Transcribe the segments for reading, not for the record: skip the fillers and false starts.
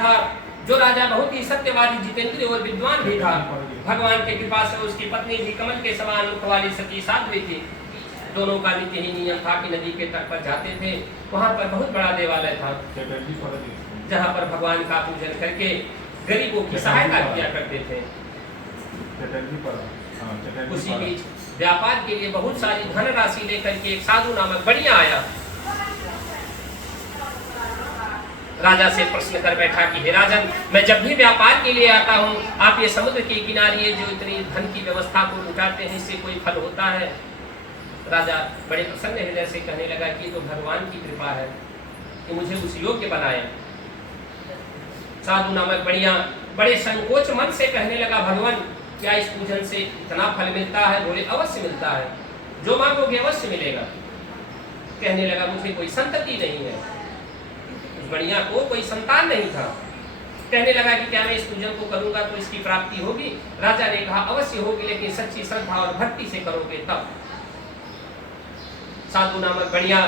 था, जो राजा बहुत ही सत्यवादी, जितेंद्रिय और विद्वान भी था। भगवान की कृपा से उसकी पत्नी भी कमल के समान मुख वाली सती साध्वी थी। दोनों का नित्य ही नियम था कि नदी के तट पर जाते थे। वहाँ पर बहुत बड़ा देवालय था, जहाँ पर भगवान का पूजन करके गरीबों की सहायता किया करते थे। उसी बीच व्यापार के लिए बहुत सारी धनराशि लेकर के एक साधु नामक बढ़िया आया। राजा से प्रश्न कर बैठा कि हे राजन, मैं जब भी व्यापार के लिए आता हूँ, आप ये समुद्र के किनारे जो इतनी धन की व्यवस्था को जुटाते हैं, इससे कोई फल होता है? राजा बड़े प्रसन्न हृदय से कहने लगा कि तो भगवान की कृपा है कि मुझे उस योग्य बनाए। साधु नामक बढ़िया बड़े संकोच मन से कहने लगा, भगवान क्या इस पूजन से इतना फल मिलता है? बोले अवश्य मिलता है, जो मांगोगे अवश्य मिलेगा। कहने लगा मुझे कोई संतति नहीं है, उस बढ़िया को कोई संतान नहीं था। कहने लगा कि क्या मैं इस पूजन को करूंगा तो इसकी प्राप्ति होगी? राजा ने कहा अवश्य होगी, लेकिन सच्ची श्रद्धा और भक्ति से करोगे तब। साधु नामक बढ़िया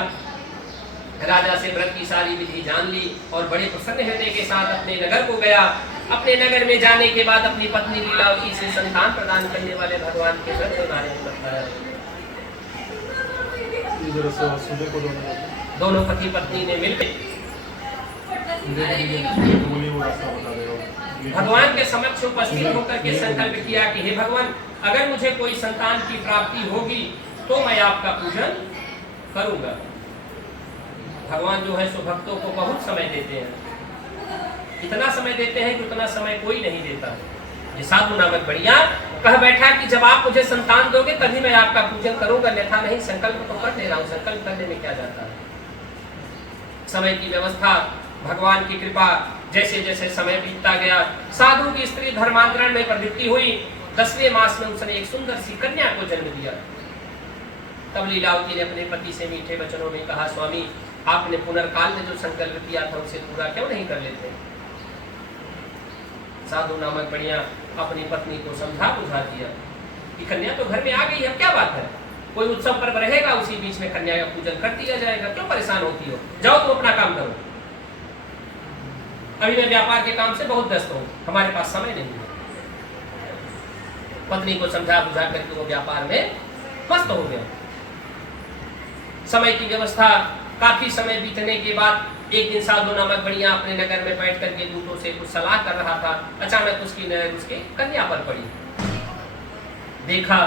राजा से व्रत की सारी विधि जान ली और बड़े प्रसन्न हृदय के साथ अपने नगर को गया। अपने नगर में जाने के बाद अपनी पत्नी लीलावती से संतान प्रदान करने वाले भगवान के व्रत के बारे में बताया। दोनों पति पत्नी ने मिलकर भगवान के समक्ष उपस्थित होकर के संकल्प किया कि हे भगवान, अगर मुझे कोई संतान की प्राप्ति होगी तो मैं आपका पूजन करूंगा। भगवान जो है सो भक्तों को बहुत समय देते हैं, इतना समय देते हैं कि उतना समय कोई नहीं देता। ये साधु नामक बढ़िया कह बैठा कि जब आप मुझे संतान दोगे तभी मैं आपका पूजन करूंगा, अन्यथा नहीं। संकल्प तो कर ले रहा हूं, संकल्प करने में क्या जाता है। समय की व्यवस्था, भगवान की कृपा, जैसे जैसे समय बीतता गया, साधु की स्त्री धर्मांतरण में प्रवृत्ति हुई। 10वें मास में उसने एक सुंदर सी कन्या को जन्म दिया। तब लीलावती ने अपने पति से मीठे वचनों में कहा, स्वामी आपने पुनर्काल में जो संकल्प किया था उसे पूरा क्यों नहीं कर लेते? साधु नामक बढ़िया अपनी पत्नी को समझा बुझा दिया कि कन्या तो घर में आ गई, अब क्या बात है, कोई उत्सव पर्व रहेगा, उसी बीच में कन्या का पूजन कर दिया जाएगा, क्यों परेशान होती हो? जाओ तुम अपना काम करो, अभी मैं व्यापार के काम से बहुत व्यस्त हूँ, हमारे पास समय नहीं है। पत्नी को समझा बुझा करके वो व्यापार में मस्त हो गया। समय की व्यवस्था काफी समय बीतने के बाद एक दिन साधु नामक बढ़िया अपने नगर में बैठ करके दूतों से कुछ सलाह कर रहा था। अचानक उसकी नजर उसके कन्या पर पड़ी। देखा,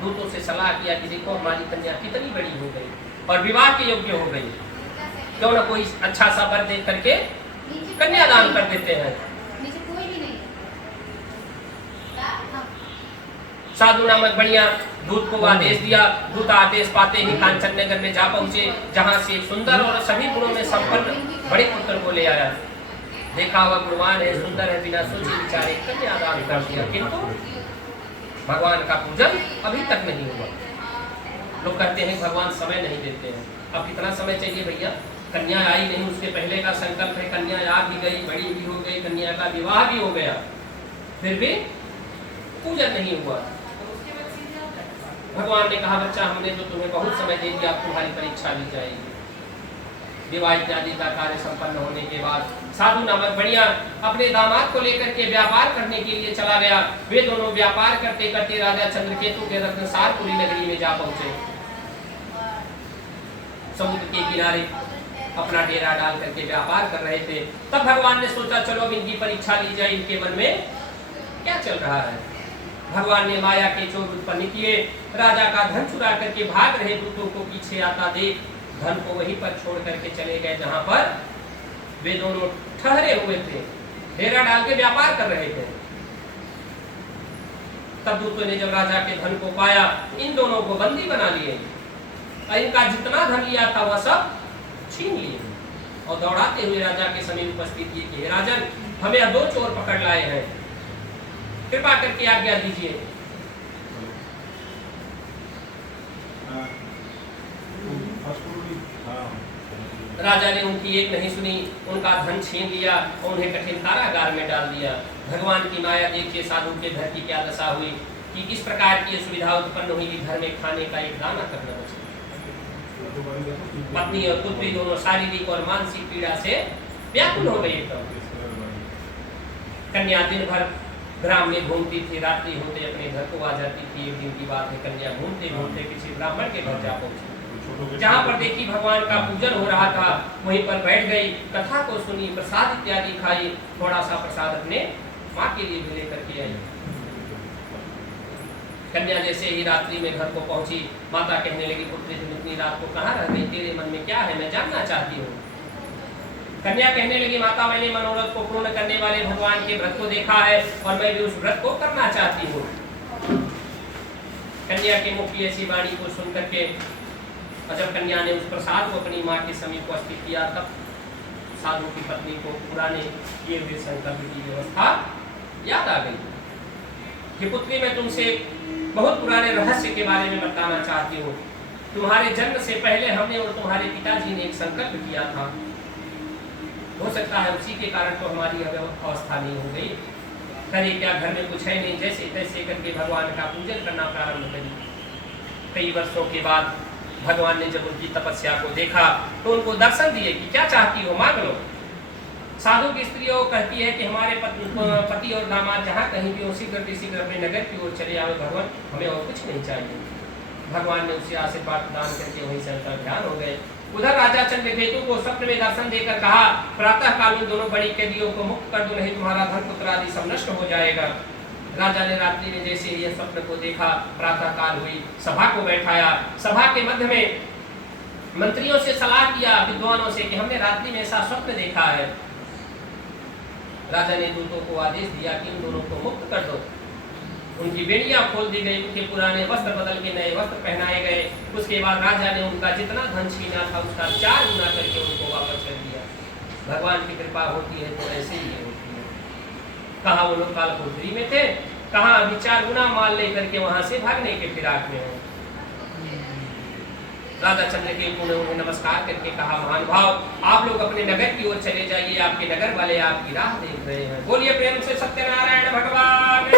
दूतों से सलाह किया कि देखो हमारी कन्या कितनी बड़ी हो गई और विवाह के योग्य हो गई, क्यों ना कोई अच्छा सा वर देख करके कन्यादान कर देते हैं। साधु नामक बढ़िया दूत को आदेश दिया। दूत आदेश पाते ही कांचन नगर में जा पहुंचे, जहां से एक सुंदर और सभी गुणों में संपन्न बड़े पुत्र को ले आया। देखा वह गुणवान है, सुंदर है, बिना सोचे विचारे कन्यादान कर दिया, किंतु भगवान का पूजन अभी तक नहीं हुआ। लोग कहते हैं भगवान समय नहीं देते हैं। अब कितना समय चाहिए भैया? कन्या आई नहीं, उसके पहले का संकल्प है, कन्या आ भी गई, बड़ी भी हो गई, कन्या का विवाह भी हो गया, फिर भी पूजन नहीं हुआ। भगवान ने कहा, बच्चा हमने तो तुम्हें बहुत समय दे दिया, अब तुम्हारी परीक्षा ली जाएगी। विवाह इत्यादि का कार्य संपन्न होने के बाद साधु नामक बढ़िया अपने दामाद को लेकर के व्यापार करने के लिए चला गया। वे दोनों व्यापार करते करते राजा चंद्रकेतु के रत्नसारपुरी नगरी में जा पहुंचे। समुद्र के किनारे अपना डेरा डाल करके व्यापार कर रहे थे। तब भगवान ने सोचा चलो अब इनकी परीक्षा ली जाए, इनके मन में क्या चल रहा है। भगवान ने माया के चोर उत्पन्न किए। राजा का धन चुरा करके भाग रहे दूतों को पीछे आता देख धन को वहीं पर छोड़ करके चले गए जहां पर वे दोनों ठहरे हुए थे, डेरा डाल के व्यापार कर रहे थे। तब दूतों ने जब राजा के धन को पाया, इन दोनों को बंदी बना लिए और इनका जितना धन लिया था वह सब छीन लिए और दौड़ाते हुए राजा के समीप उपस्थित किए कि राजन, हमें दो चोर पकड़ लाए हैं, कृपा करके आज्ञा दीजिए। राजा ने उनकी एक नहीं सुनी, उनका धन छीन लिया और उन्हें कठिन कारागार में डाल दिया। भगवान की माया देखिए साधु के घर की क्या दशा हुई कि किस प्रकार की सुविधा उत्पन्न हुई कि घर में खाने का एक दाना तक न बचा। पत्नी और पुत्री दोनों शारीरिक और मानसिक पीड़ा से व्याकुल हो गई। कन्या दिन भर ग्राम में घूमती थी, रात्रि होते अपने घर को आ जाती थी। एक दिन की बात है, कन्या घूमते घूमते किसी ब्राह्मण के घर जा पहुंची। जहाँ पर देखी भगवान का पूजन हो रहा था, वहीं पर बैठ गई, कथा को सुनी, प्रसाद इत्यादि खाई, थोड़ा सा प्रसाद अपने माँ के लिए भी लेकर के आई। कन्या जैसे ही रात्रि में घर को पहुंची, माता कहने लगी, पुत्री तुम इतनी रात को कहाँ रह गई, तेरे मन में क्या है, मैं जानना चाहती हूँ। कन्या कहने लगी, माता मैंने मनोरथ को पूर्ण करने वाले भगवान के व्रत को देखा है और मैं भी उस व्रत को करना चाहती हूँ। कन्या के मुख की ऐसी वाणी को सुन करके जब कन्या ने उस प्रसाद को अपनी माँ के समीप उपस्थित किया, तब साधु की पत्नी को पुराने किए हुए संकल्प की व्यवस्था याद आ गई। कि पुत्री, मैं तुमसे बहुत पुराने रहस्य के बारे में बताना चाहती हूँ। तुम्हारे जन्म से पहले हमने और तुम्हारे पिताजी ने एक संकल्प किया था। हो सकता है उसी के कारण तो हमारी अवस्था नहीं हो गई। करे क्या, घर में कुछ है नहीं, जैसे तैसे करके भगवान का पूजन करना प्रारंभ करी। कई वर्षों के बाद भगवान ने जब उनकी तपस्या को देखा तो उनको दर्शन दिए कि क्या चाहती हो, मांग लो। साधु की स्त्री कहती है कि हमारे पति और दामाद जहाँ कहीं भी हो, शीघ्र अपने नगर की ओर चले आवे भगवान, हमें और कुछ नहीं चाहिए। भगवान ने उसे आशीर्वाद प्रदान करके वहीं से अंतर्ध्यान हो गए। उधर राजा चंद्रकेतु को स्वप्न में दर्शन देकर कहा, प्रातः काल में दोनों बड़ी कैदियों को मुक्त कर दो, नहीं तुम्हारा धन पुत्र आदि सब नष्ट हो जाएगा। राजा ने रात्रि में जैसे यह स्वप्न को देखा, प्रातः काल हुई, सभा को बैठाया। सभा के मध्य में मंत्रियों से सलाह किया, विद्वानों से, कि हमने रात्रि में ऐसा स्वप्न देखा है। राजा ने दूतों को आदेश दिया कि इन दोनों को मुक्त कर दो। उनकी बेड़ियां खोल दी गई, उनके पुराने वस्त्र बदल के नए वस्त्र पहनाए गए। उसके बाद राजा ने उनका जितना धन छीना था उसका 4 गुना करके उनको वापस कर दिया। भगवान की कृपा होती है तो ऐसे ही होती है। कहाँ वो लोग कालकोठरी में थे, कहाँ अभी 4 गुना माल लेकर के वहां से भागने के फिराक में हो। राजा चंद्रकेतु ने उन्हें नमस्कार करके कहा, महानुभाव आप लोग अपने नगर की ओर चले जाइए, आपके नगर वाले आपकी राह देख रहे हैं। बोलिए प्रेम से सत्यनारायण भगवान।